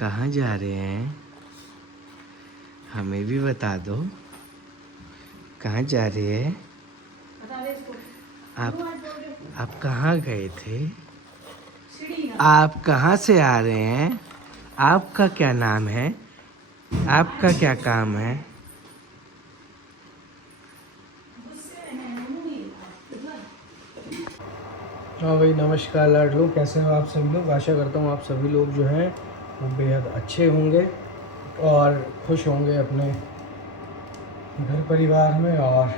कहाँ जा रहे हैं? हमें भी बता दो। कहाँ जा रहे हैं? आप कहाँ गए थे? आप कहाँ से आ रहे हैं? आपका क्या नाम है? आपका क्या काम है? हाँ भाई, नमस्कार लाडलो, कैसे हो आप सभी लोग। आशा करता हूँ आप सभी लोग जो हैं वो बेहद अच्छे होंगे और खुश होंगे अपने घर परिवार में, और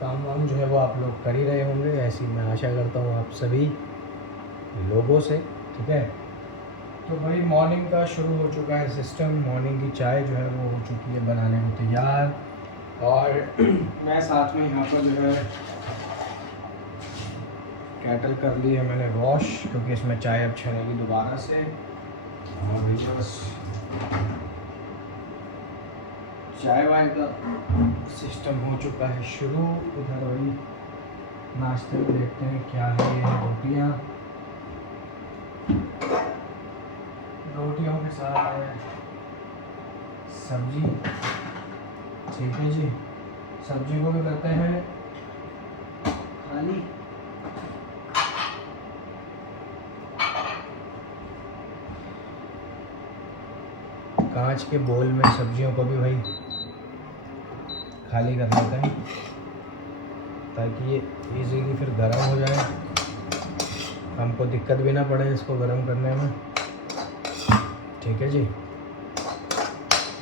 काम वाम जो है वो आप लोग कर ही रहे होंगे। ऐसी मैं आशा करता हूँ आप सभी लोगों से। ठीक है, तो भाई मॉर्निंग का शुरू हो चुका है सिस्टम। मॉर्निंग की चाय जो है वो हो चुकी है बनाने में तैयार, और मैं साथ में यहाँ पर जो है कैटल कर ली है मैंने वॉश, क्योंकि इसमें चाय अब छनेगी दोबारा से। और भैया बस चाय वाय का सिस्टम हो चुका है शुरू। उधर वही नाश्ते में देखते हैं क्या है। ये रोटियों के साथ है सब्जी। ठीक है जी, सब्जी को भी करते हैं खाली। कांच के बोल में सब्जियों को भी भाई खाली कर लेते हैं, ताकि ये इजीली फिर गर्म हो जाए, हमको दिक्कत भी ना पड़े इसको गर्म करने में। ठीक है जी,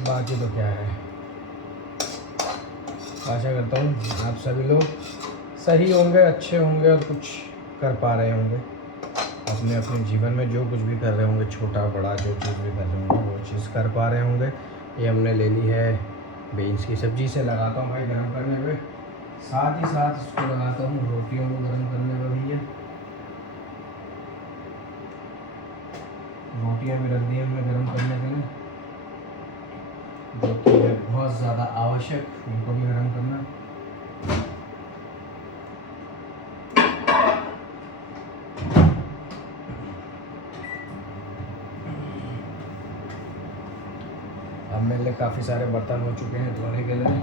बाकी तो क्या है, आशा करता हूँ आप सभी लोग सही होंगे, अच्छे होंगे और कुछ कर पा रहे होंगे अपने अपने जीवन में। जो कुछ भी कर रहे होंगे, छोटा बड़ा जो चीज़ भी कर रहे होंगे वो चीज़ कर पा रहे होंगे। ये हमने ले ली है बीन्स की सब्ज़ी। से लगाता हूँ भाई गर्म करने में, साथ ही साथ इसको लगाता हूँ रोटियों को गर्म करने में। भैया रोटियाँ भी रख दी हमने गर्म करने के लिए, जो कि है बहुत ज़्यादा आवश्यक, उनको भी गर्म करना। अब मेरे लिए काफ़ी सारे बर्तन हो चुके हैं धोने के लिए।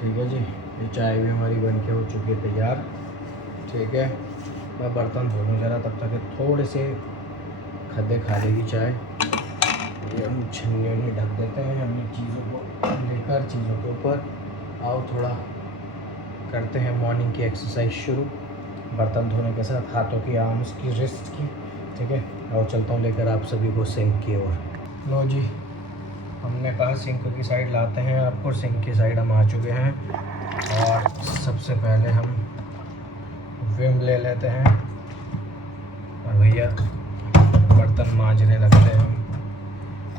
ठीक है जी, ये चाय भी हमारी बन के हो चुकी है तैयार। ठीक है, मैं बर्तन धो लूँ ज़रा, तब तक थोड़े से खद्दे खा लेगी चाय। ये हम छन्नी ढक देते हैं अपनी चीज़ों को लेकर, चीज़ों के ऊपर। आओ थोड़ा करते हैं मॉर्निंग की एक्सरसाइज शुरू, बर्तन धोने के साथ हाथों की, आर्म्स की, रिस्ट की। ठीक है, और चलता हूँ लेकर आप सभी को सिंक की ओर। लो जी, हमने कहा सिंक की साइड लाते हैं आपको। सिंक की साइड हम आ चुके हैं, और सबसे पहले हम विम ले लेते हैं और भैया बर्तन मांजने लगते हैं,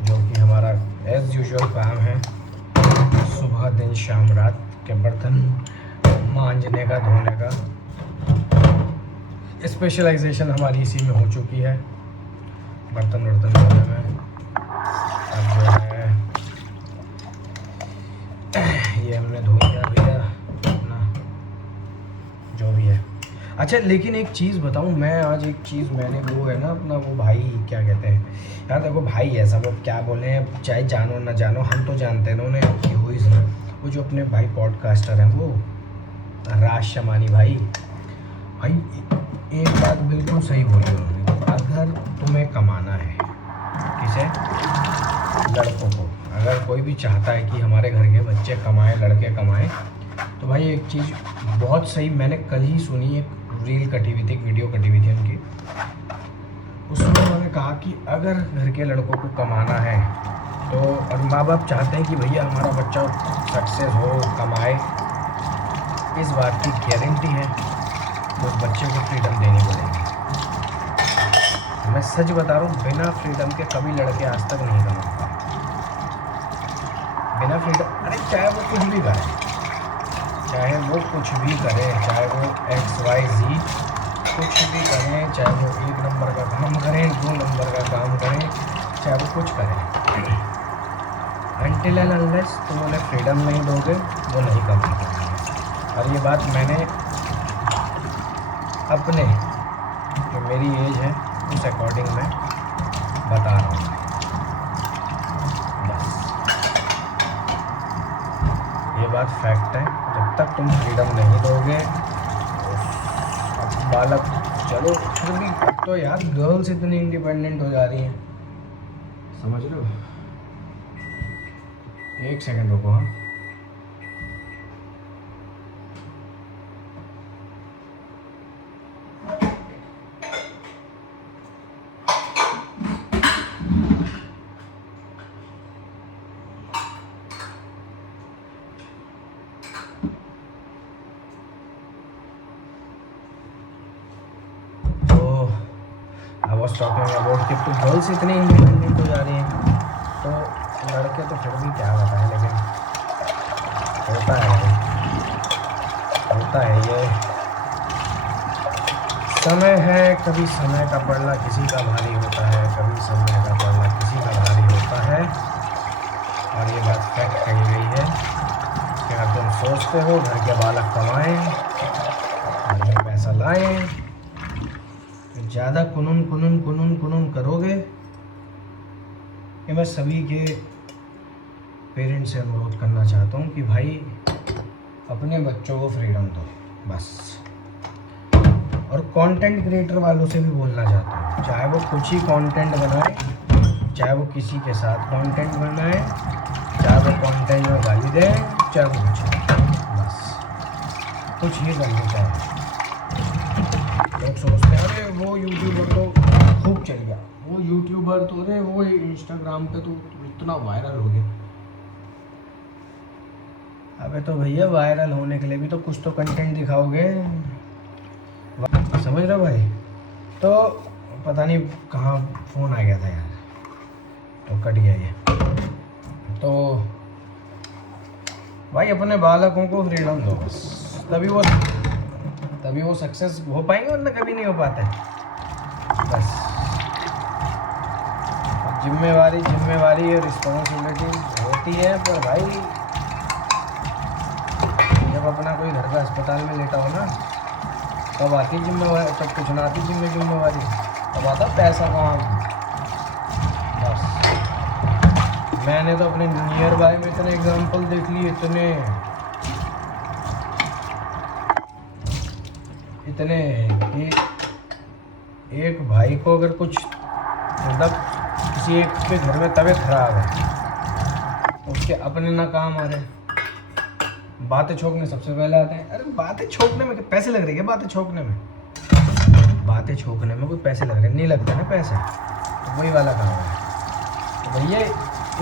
जो कि हमारा एज़ यूजुअल काम है। सुबह दिन शाम रात के बर्तन मांजने का, धोने का स्पेशलाइजेशन हमारी इसी में हो चुकी है, बर्तन धोने में। अब जो है ये हमने धो लिया भैया अपना जो भी है। अच्छा, लेकिन एक चीज़ बताऊं मैं, आज एक चीज़ मैंने, वो है ना अपना वो भाई क्या कहते हैं यार, देखो भाई ऐसा वो क्या बोले, चाहे जानो ना जानो हम तो जानते हैं ना उन्हें की हुई। वो जो अपने भाई पॉडकास्टर हैं वो राज शमानी भाई, एक बात बिल्कुल सही बोली उन्होंने। अगर तुम्हें कमाना है, किसे, लड़कों को, अगर कोई भी चाहता है कि हमारे घर के बच्चे कमाएं, लड़के कमाएं, तो भाई एक चीज़ बहुत सही मैंने कल ही सुनी, एक रील कटी हुई थी, एक वीडियो कटी हुई थी उनकी। उसमें उन्होंने कहा कि अगर घर के लड़कों को कमाना है तो, और माँ बाप चाहते हैं कि भैया हमारा बच्चा सक्सेस हो, कमाए, इस बात की गारंटी है तो उस बच्चे को फ्रीडम देनी पड़ेगी। मैं सच बता रहा हूँ, बिना फ्रीडम के कभी लड़के आज तक नहीं कमा पाए। बिना फ्रीडम, अरे चाहे वो कुछ भी करे, चाहे वो कुछ भी करे, चाहे वो XYZ कुछ भी करें, चाहे वो 1 नंबर का काम करें, 2 नंबर का काम करें, चाहे वो कुछ करें, अनटिल एंड अनलेस तुम उन्हें फ्रीडम नहीं दोगे वो नहीं कमा पाएंगे। और ये बात मैंने अपने जो मेरी एज है उस अकॉर्डिंग मैं बता रहा हूँ। बस ये बात फैक्ट है, जब तक तुम फ्रीडम नहीं दोगे अब बालक, चलो फिर भी अब तो यार गर्ल्स इतनी इंडिपेंडेंट हो जा रही हैं, समझ लो। 1 सेकंड रुको। हाँ आई वॉज टॉकिंग अबाउट कि तो गर्ल्स इतनी इंडिपेंडेंट हो जा रही हैं, तो लड़के तो फिर भी क्या बताएं, लेकिन होता है भाई, होता है ये समय है। कभी समय का पड़ना किसी का भारी होता है, कभी समय का पड़ना किसी का भारी होता है। और ये बात फैक्ट कही गई है कि अगर तुम सोचते हो घर के बालक कमाएं, घर में पैसा लाएं, ज़्यादा कुनून करोगे। कि मैं सभी के पेरेंट्स से अनुरोध करना चाहता हूँ कि भाई अपने बच्चों को फ्रीडम दो बस। और कंटेंट क्रिएटर वालों से भी बोलना चाहता हूँ, चाहे वो कुछ ही कंटेंट बनाए, चाहे वो किसी के साथ कंटेंट बनाए, चाहे वो कंटेंट में गाली दें, चाहे वो बस कुछ ही करना चाहे। लोग सोचते हैं अरे वो यूट्यूबर तो खूब चल गया, वो यूट्यूबर तो, अरे वो इंस्टाग्राम पे तो इतना वायरल हो गया। अबे तो भैया वायरल होने के लिए भी तो कुछ तो कंटेंट दिखाओगे, समझ रहे हो भाई। तो पता नहीं कहाँ फ़ोन आ गया था यार, तो कट गया ये। तो भाई अपने बालकों को फ्रीडम दो बस, तभी वो सक्सेस हो पाएंगे, वरना कभी नहीं हो पाते। बस जिम्मेवारी और रिस्पॉन्सिबिलिटी होती है, पर भाई जब अपना कोई घर का अस्पताल में लेटा हो ना, तब आती जिम्मेवारी, तब कुछ ना आती जिम्मेवारी, तब आता पैसा कहाँ। बस मैंने तो अपने नियर बाय में इतने एग्जाम्पल देख लिए, इतने कि एक भाई को अगर कुछ मतलब किसी एक के घर में तबीयत खराब है तो उसके अपने ना काम आ रहे, बातें छोकने सबसे पहले आते हैं। अरे बातें छोकने में पैसे लग रहे हैं, बातें छोकने में कोई पैसे लग रहे, नहीं लगता ना पैसे, तो वही वाला काम है। तो भैया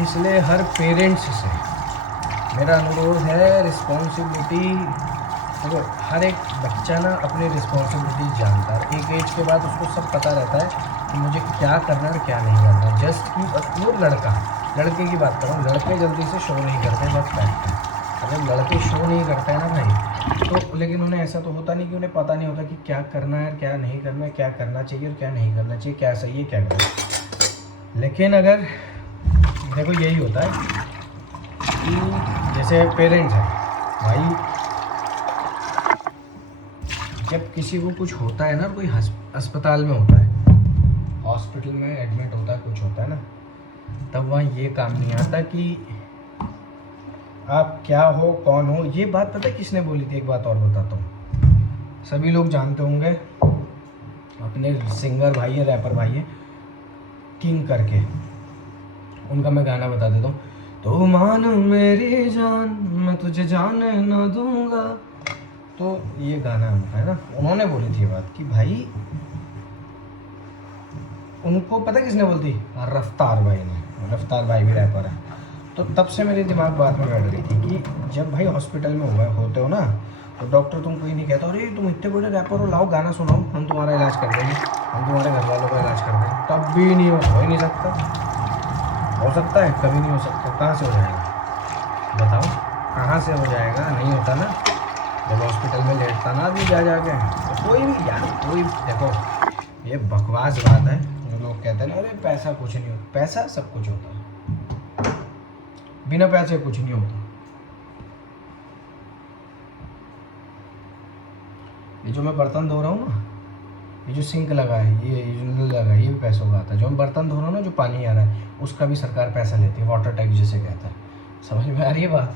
इसलिए हर पेरेंट्स से मेरा अनुरोध है, रिस्पॉन्सिबिलिटी, देखो हर एक बच्चा ना अपनी रिस्पॉन्सिबिलिटी जानता है। एक एज के बाद उसको सब पता रहता है कि मुझे क्या करना है और क्या नहीं करना। जस्ट कि वो लड़के की बात करूँ, लड़के जल्दी से शो नहीं करते, बस फैक्ट है। अगर लड़के शो नहीं करते हैं ना भाई, तो लेकिन उन्हें ऐसा तो होता नहीं कि उन्हें पता नहीं होता कि क्या करना है क्या नहीं करना है, क्या करना चाहिए और क्या नहीं करना चाहिए, क्या सही है क्या गलत। लेकिन अगर देखो यही होता है कि जैसे पेरेंट्स हैं भाई, जब किसी को कुछ होता है ना, कोई अस्पताल में होता है, हॉस्पिटल में एडमिट होता है, कुछ होता है ना, तब वहाँ ये काम नहीं आता कि आप क्या हो कौन हो। ये बात पता है किसने बोली थी, एक बात और बताता हूँ, सभी लोग जानते होंगे, अपने सिंगर भाई है, रैपर भाई है, किंग करके, उनका मैं गाना बता देता हूँ। तो मान मेरी जान मैं तुझे जाने ना दूंगा, तो ये गाना उनका है ना, उन्होंने बोली थी ये बात कि भाई, उनको पता किसने बोली थी, रफ्तार भाई ने। रफ्तार भाई भी रैपर है। तो तब से मेरे दिमाग बात में बैठ रही थी कि जब भाई हॉस्पिटल में होते हो ना, तो डॉक्टर तुमको ही नहीं कहता अरे तुम इतने बड़े रैपर हो, लाओ गाना सुनाओ, हम तुम्हारा इलाज कर देंगे, हम तुम्हारे घर वालों का इलाज कर देंगे। तब भी नहीं हो ही नहीं सकता। हो सकता है, कभी नहीं हो सकता। कहाँ से हो जाएगा बताओ, कहाँ से हो जाएगा, नहीं होता ना। जब हॉस्पिटल में लेटता ना आदमी जा जाके, तो कोई भी यार, कोई देखो, ये बकवास बात है। जो लोग कहते हैं ना अरे पैसा कुछ नहीं होता, पैसा सब कुछ होता है, बिना पैसे कुछ नहीं होता। ये जो मैं बर्तन धो रहा हूँ ना, ये जो सिंक लगा है, ये जो नल लगा है, ये भी पैसों का आता है। जो मैं बर्तन धो रहा हूँ ना, जो पानी आ रहा है, उसका भी सरकार पैसा लेती है, वाटर टैक्स जिसे कहता है। समझ में आ रही है बात?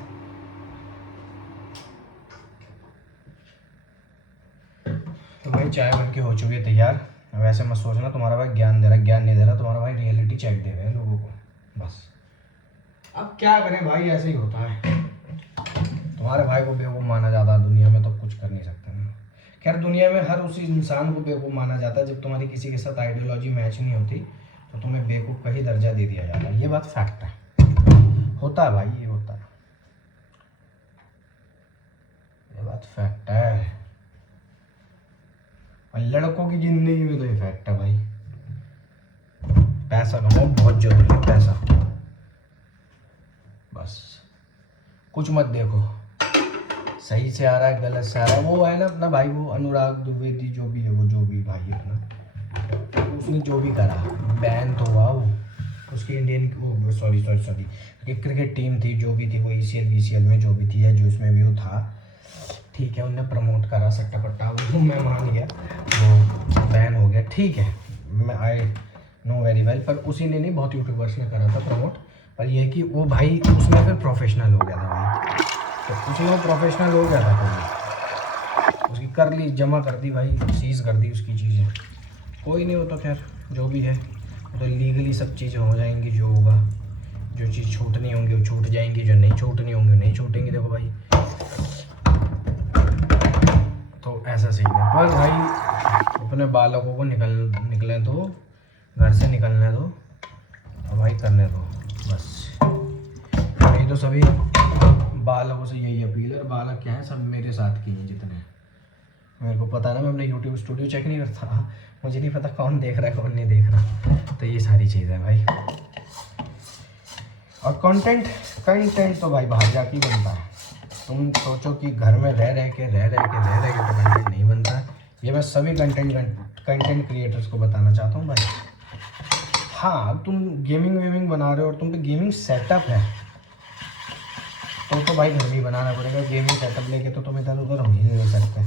तो भाई चाय बन के हो चुकी है तैयार। वैसे मत सोचना तुम्हारा भाई ज्ञान दे रहा, ज्ञान नहीं दे रहा, तुम्हारा भाई रियलिटी चेक दे रहे हैं लोगों को बस। अब क्या करें भाई, ऐसे ही होता है। तुम्हारे भाई को बेवकूफ़ माना जाता है दुनिया में, तो कुछ कर नहीं सकते ना। खैर दुनिया में हर उसी इंसान को बेवकूफ़ माना जाता है, जब तुम्हारी किसी के साथ आइडियोलॉजी मैच नहीं होती तो तुम्हें बेवकूफ़ का ही दर्जा दे दिया जाता है। ये बात फैक्ट है, होता है भाई, ये होता है, ये बात फैक्ट है। और लड़कों की ज़िंदगी में तो ये फैक्ट है भाई, पैसा कमाओ बहुत जरूरी है, पैसा। बस कुछ मत देखो सही से आ रहा है गलत से आ रहा है। वो है ना अपना भाई, वो अनुराग द्विवेदी जो भी है, वो जो भी भाई है ना, उसने जो भी करा, बैन तो हुआ वो, उसकी इंडियन वो सॉरी क्रिकेट टीम थी जो भी थी, वो ECL BCL में जो भी थी, या जो इसमें भी वो था, ठीक है, उनने प्रमोट करा सट्टा पट्टा, वो मैं मान गया, वो बैन हो गया, ठीक है, मैं आई नो वेरी वेल। पर उसी ने नहीं, बहुत यूट्यूबर्स ने करा था प्रमोट। पर यह कि वो भाई उसमें फिर प्रोफेशनल हो गया था भाई, तो उसमें वो प्रोफेशनल हो गया था, कोई उसकी कर ली, जमा कर दी भाई, सीज़ कर दी उसकी चीज़ें। कोई नहीं, हो तो खैर जो भी है, तो लीगली सब चीज़ें हो जाएंगी, जो होगा, जो चीज़ छूटनी होंगी वो छूट जाएंगी, जो नहीं छूटनी होंगी वो नहीं छूटेंगी। देखो भाई, तो ऐसा सीन है। पर भाई अपने बालकों को निकलने दो, घर से निकलने दो और भाई करने दो बस। नहीं तो सभी बालकों से यही अपील है। बालक क्या है, सब मेरे साथ के हैं जितने, मेरे को पता ना, मैं अपने YouTube स्टूडियो चेक नहीं करता, मुझे नहीं पता कौन देख रहा है कौन नहीं देख रहा, तो ये सारी चीज़ें भाई। और कंटेंट तो भाई बाहर जाके ही बनता है। तुम सोचो कि घर में रह के तो कंटेंट नहीं बनता है। ये मैं सभी कंटेंट क्रिएटर्स को बताना चाहता हूँ भाई। हाँ, तुम गेमिंग बना रहे हो और तुम पे गेमिंग सेटअप है, तो भाई घर में ही बनाना पड़ेगा। गेमिंग सेटअप लेके तो तुम इधर उधर हो ही नहीं सकते,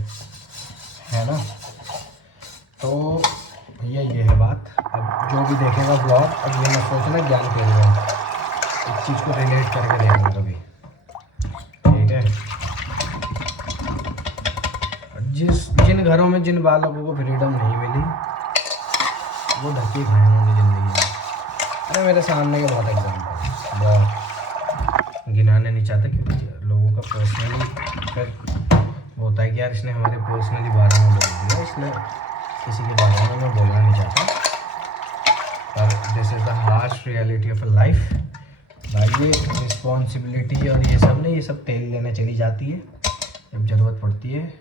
है ना। तो भैया ये है बात। अब जो भी देखेगा ब्लॉग, अब ये मत सोचना ज्ञान के लिए, इस चीज़ को रिलेट करके देखना कभी, ठीक है। जिन घरों में जिन बालकों को फ्रीडम नहीं मिली, वो धक्के खाए होंगे ज़िंदगी में। अरे मेरे सामने के बहुत एग्जाम्पल, बहुत गिनाने नहीं चाहते, क्योंकि लोगों का पर्सनली फिर वो होता है कि यार इसने हमारे पर्सनली बारे में बोल दिया, इसलिए किसी के बारे में मैं बोलना नहीं चाहता। पर this is the harsh reality of life भाई। ये रिस्पॉन्सिबिलिटी और ये सब नहीं, ये सब तेल लेने चली जाती है जब ज़रूरत पड़ती है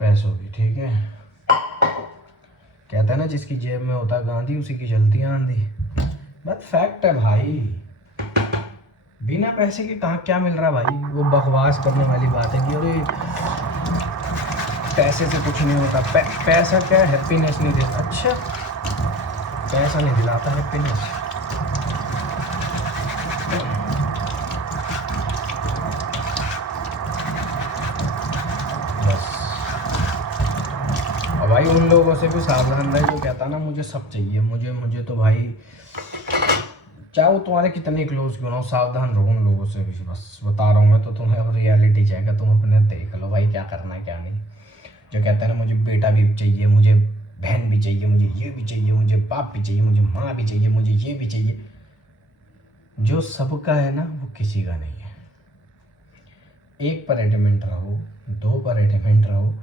पैसों की, ठीक है। कहता है ना, जिसकी जेब में होता गांधी उसी की चलती है आंधी। बस फैक्ट है भाई, बिना पैसे के कहाँ क्या मिल रहा है भाई। वो बकवास करने वाली बात है कि अरे पैसे से कुछ नहीं होता, पैसा क्या हैप्पीनेस नहीं देता। अच्छा, पैसा नहीं दिलाता हैप्पीनेस। भाई उन लोगों से भी सावधान रहे जो कहता ना मुझे सब चाहिए, मुझे तो भाई, चाहे वो तुम्हारे कितने क्लोज क्यों ना हो, सावधान रहो उन लोगों से भी। बस बता रहा हूँ मैं, तो तुम्हें अब रियलिटी चेक है, तुम अपने देख लो भाई क्या करना है क्या नहीं। जो कहता है ना मुझे बेटा भी चाहिए, मुझे बहन भी चाहिए, मुझे ये भी चाहिए, मुझे बाप भी चाहिए, मुझे माँ भी चाहिए, मुझे ये भी चाहिए, जो सबका है ना वो किसी का नहीं है। एक पर एडमेंट रहो, दो पर एडमेंट रहो।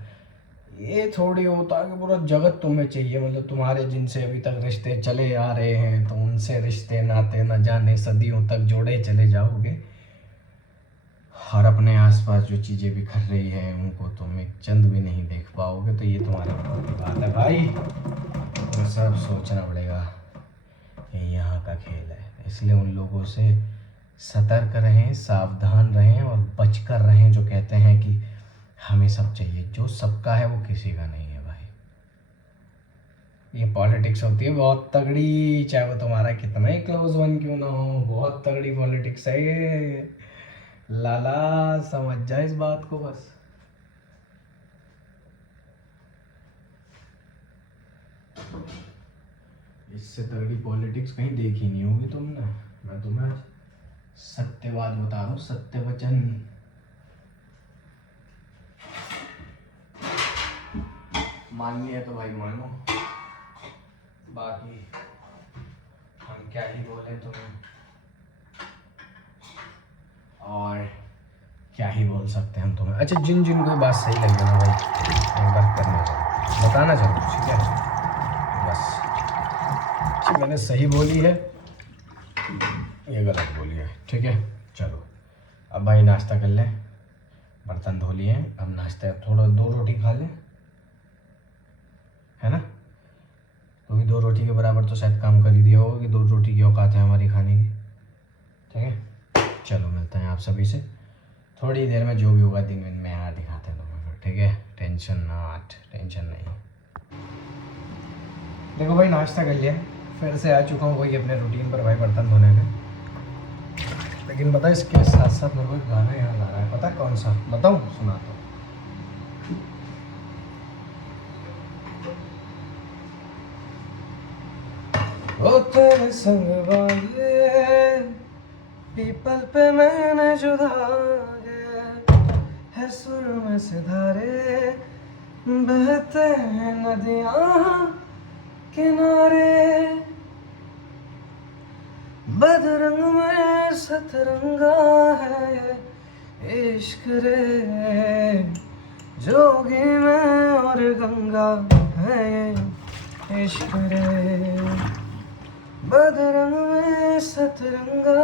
ये थोड़ी होता कि पूरा जगत तुम्हें चाहिए, मतलब तुम्हारे जिनसे अभी तक रिश्ते चले आ रहे हैं तो उनसे रिश्ते नाते न जाने सदियों तक जोड़े चले जाओगे, और अपने आसपास जो चीज़ें बिखर रही है उनको तुम एक चंद भी नहीं देख पाओगे। तो ये तुम्हारे ऊपर की बात है भाई, तो सब सोचना पड़ेगा, ये यहाँ का खेल है। इसलिए उन लोगों से सतर्क रहें, सावधान रहें और बच कर रहे हैं, जो कहते हैं कि हमें सब चाहिए। जो सबका है वो किसी का नहीं है भाई। ये पॉलिटिक्स होती है बहुत तगड़ी, चाहे वो तुम्हारा कितना ही क्लोज वन क्यों ना हो, बहुत तगड़ी पॉलिटिक्स है ये। लाला समझ जा इस बात को बस। इससे तगड़ी पॉलिटिक्स कहीं देखी नहीं होगी तुमने। मैं तुम्हें आज सत्यवाद बता रहा हूँ, सत्य वचन। माननी है तो भाई मानो, बाकी हम क्या ही बोले तुम्हें, और क्या ही बोल सकते हैं हम तुम्हें। अच्छा, जिन जिन को बात सही लगी ना भाई, एक बार करना चाहिए, बताना चाहिए, ठीक है बस। कि मैंने सही बोली है, ये गलत बोली है, ठीक है। चलो अब भाई नाश्ता कर लें, बर्तन धो लिए हैं, अब नाश्ता थोड़ा 2 रोटी खा लें, है ना। क्योंकि 2 रोटी के बराबर तो शायद काम कर ही दिया होगा कि 2 रोटी की औकात है हमारी खाने की, ठीक है। चलो मिलते हैं आप सभी से थोड़ी देर में, जो भी होगा दिन में यहाँ दिखाते हैं तुम्हें फिर, ठीक है। टेंशन नहीं। देखो भाई नाश्ता कर लिया, फिर से आ चुका हूँ वही अपने रूटीन पर भाई, बर्तन धोने का। लेकिन पता है इसके साथ साथ मेरे को एक गाना याद आ रहा है, पता कौन सा बताऊँ, सुनाता हूँ। ओ तेरे संग वाले पीपल पे मैंने जो धागे है, सुर में सितारे बहते हैं नदियाँ किनारे, बदरंग में सतरंगा है ये इश्क रे, जोगी में और गंगा है ये इश्क रे, बदरंग में सतरंगा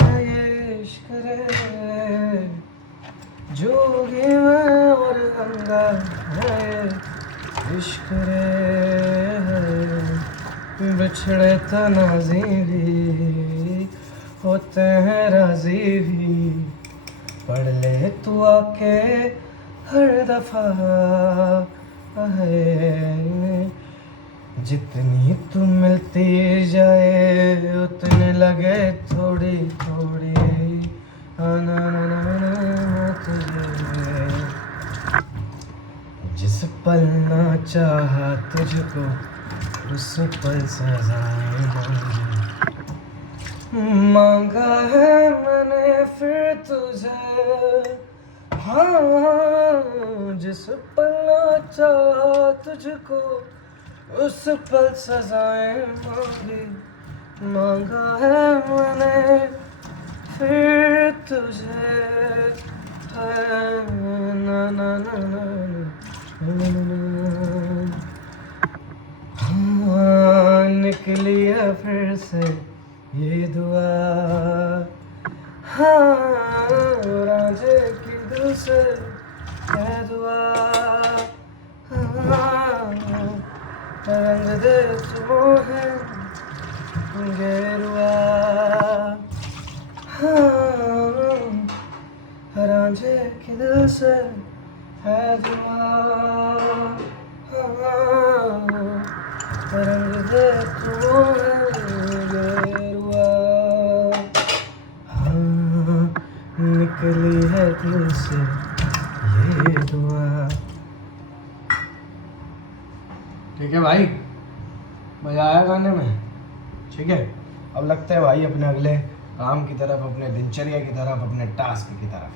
है ये इश्क रे, जोगी में और गंगा है ये इश्क रे, बिछड़े तनाज़ी भी होते हैं राज़ी भी, पढ़ ले तू आके हर दफ़ा है, जितनी तू मिलती जाए उतने लगे थोड़ी थोड़ी आना तुझे, जिस पल ना चाहा तुझको उस पल सजाएं मांगा है मैंने फिर तुझे, हाँ जिस पल ना चाहा तुझको उस पल सजाएं मांगा है मैंने फिर तुझे, ना ना ना ना, हाँ निकली है फिर से ये दुआ, हाँ राजे की दिल से है दुआ, हाँ रंग दे तुम्हें गेरुआ, हाँ रांझे की दिल से है दुआ, हाँ रंग दे तुम्हें गेरुआ, हाँ निकली है दिल से ये दुआ। ठीक है भाई, मज़ा आया गाने में, ठीक है। अब लगते हैं भाई अपने अगले काम की तरफ, अपने दिनचर्या की तरफ, अपने टास्क की तरफ।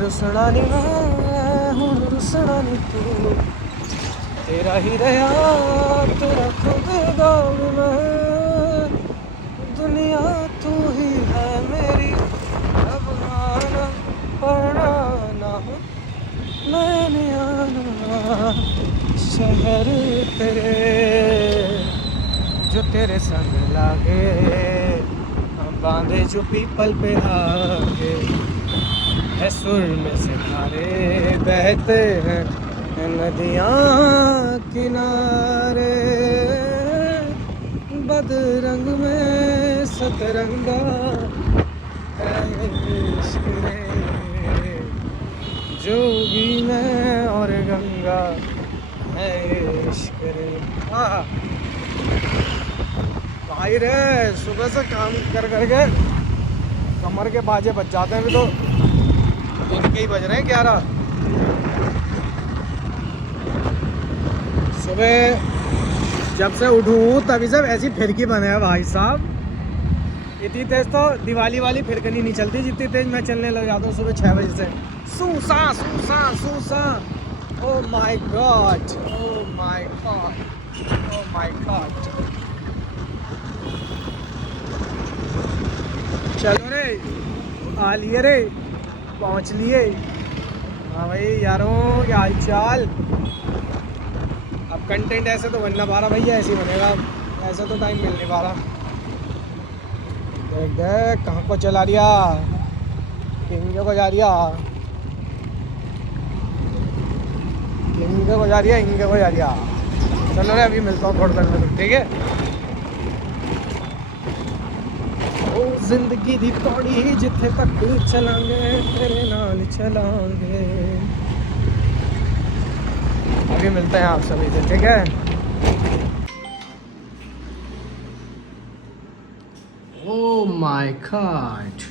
रुसना नी मैं हूँ, रुसना नी तू, तेरा ही रहा तेरा खुद गाँव में, दुनिया तू ही है मेरी, अब आना पढ़ना ना हो मैंने आना, शहर तेरे जो तेरे संग लागे, हम बांधे जो पीपल पे आगे, है सुर में सितारे बहते हैं नदियाँ किनारे, बदरंग में सतरंगा है रे, जोगी मैं और गंगा है इश्क रे। हाँ भाई रे, सुबह से काम कर करके कमर के बाजे बज जाते हैं। अभी तो दिन के ही बज रहे हैं 11। सुबह जब से उठूँ तभी से ऐसी फिरकी बने हैं भाई साहब। इतनी तेज तो दिवाली वाली फिरकनी नहीं चलती जितनी तेज मैं चलने लग जाता हूँ सुबह 6 बजे से। सूसा सूसा सूसा, oh my God, oh my God, oh my God. चलो रे, आ लिए रे, पहुँच लिए। हाँ भाई यारों, क्या हाल चाल। अब कंटेंट ऐसे तो बनना पा रहा भैया, ऐसे ही बनेगा। ऐसे तो टाइम मिल नहीं पा रहा। देख देख कहाँ को चला रिया, किंगे को जा रिया, किंगे को जा रिया, इंगे को जा रिया। चलो रे, अभी मिलता हूँ थोड़ी देर में, ठीक है। ओ जिंदगी दी पौड़ी जिथे तक चलांगे, तेरे नाल चलांगे। अभी मिलते हैं आप सभी से, ठीक है। ओ माय गॉड,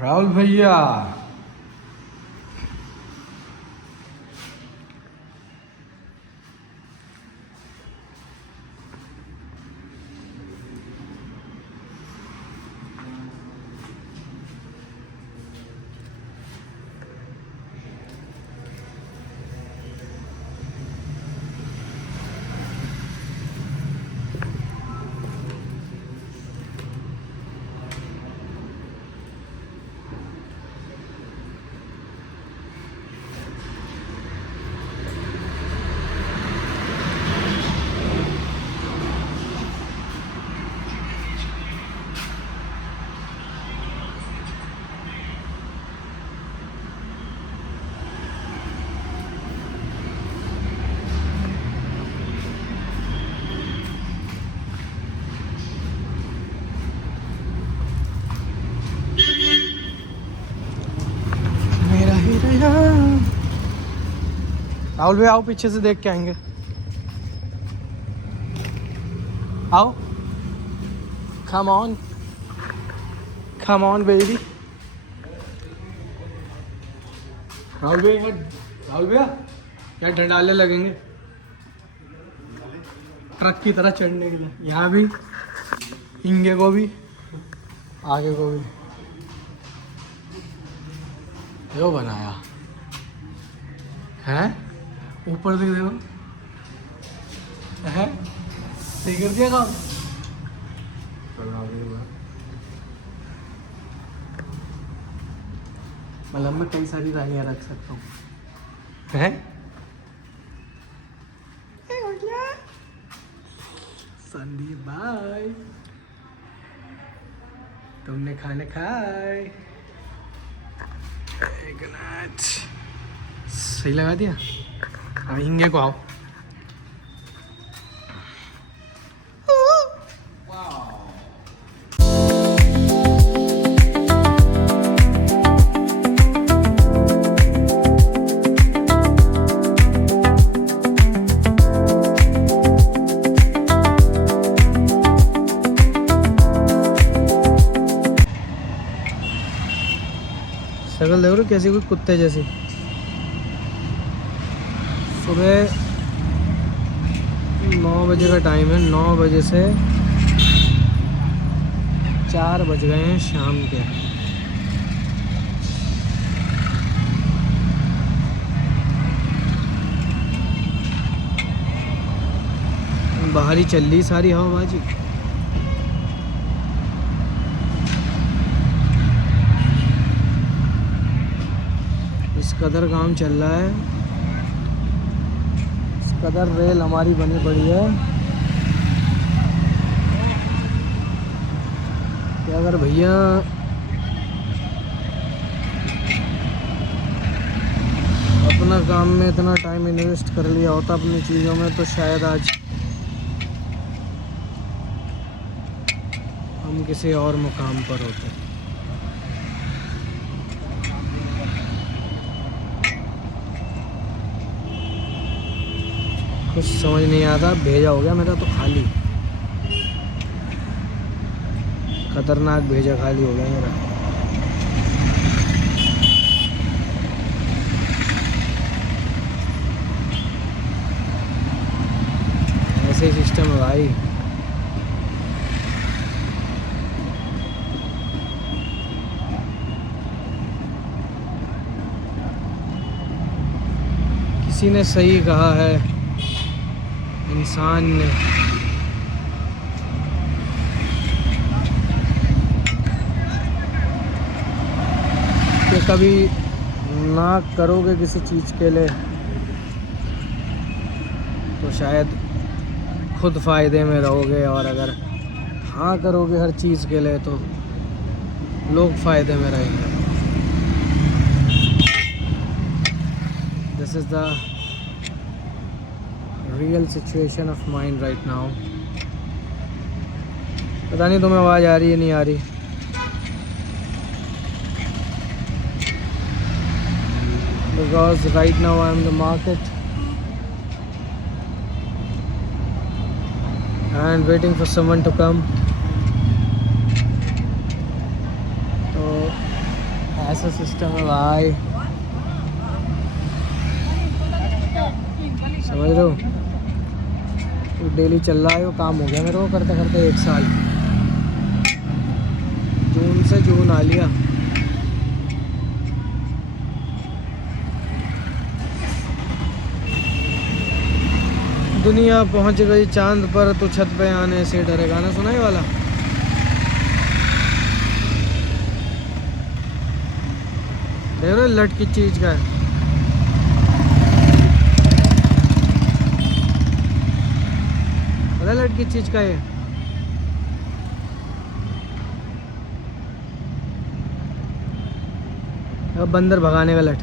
राहुल भैया, मेरा ही रहा। राहुल भैया आओ, पीछे से देख के आएंगे। आओ, come on, come on baby. Rahul भैया, राहुल भैया क्या डंडाले लगेंगे ट्रक की तरह चढ़ने के लिए। यहाँ भी, इंगे को भी, आगे को भी यो बनाया है। ऊपर देख देखो है, सही कर दिया काम। मतलब मैं कई सारी रानियाँ रख सकता हूँ, है। संदीप भाई, तुमने खाने खाए? एक मिनट, सही लगा दिया। अब इंगे को आओ। शक्ल देख रहे हो कैसी, कोई कुत्ते जैसी। सुबह 9 बजे का टाइम है, 9 बजे से 4 बज गए हैं शाम के। बाहर ही चल रही सारी हवाबाजी। इस कदर काम चल रहा है, इस कदर रेल हमारी बनी पड़ी है कि अगर भैया बिना काम में इतना टाइम इन्वेस्ट कर लिया होता अपनी चीज़ों में तो शायद आज हम किसी और मुकाम पर होते। कुछ समझ नहीं आता, भेजा हो गया मेरा तो खाली, खतरनाक भेजा खाली हो गया मेरा। ऐसे ही सिस्टम है भाई। किसी ने सही कहा है, इंसान ने, कि कभी ना करोगे किसी चीज़ के लिए तो शायद खुद फ़ायदे में रहोगे, और अगर हाँ करोगे हर चीज़ के लिए तो लोग फ़ायदे में रहेंगे। This is the real situation of mind right now. पता नहीं तुम्हें आवाज़ आ रही है नहीं आ रही। Because right now I am in the market and waiting for someone to come. तो ऐसा सिस्टम है भाई, समझ रहे हो। तो डेली चल रहा है वो काम, हो गया मेरे को करते करते 1 साल। जून से जून आ लिया। दुनिया पहुंच गई चांद पर तो छत पे आने से डरे, गाना सुना ही वाला। देख रहे लट किस चीज का है। पता लट किस चीज का है? बंदर भगाने का लट।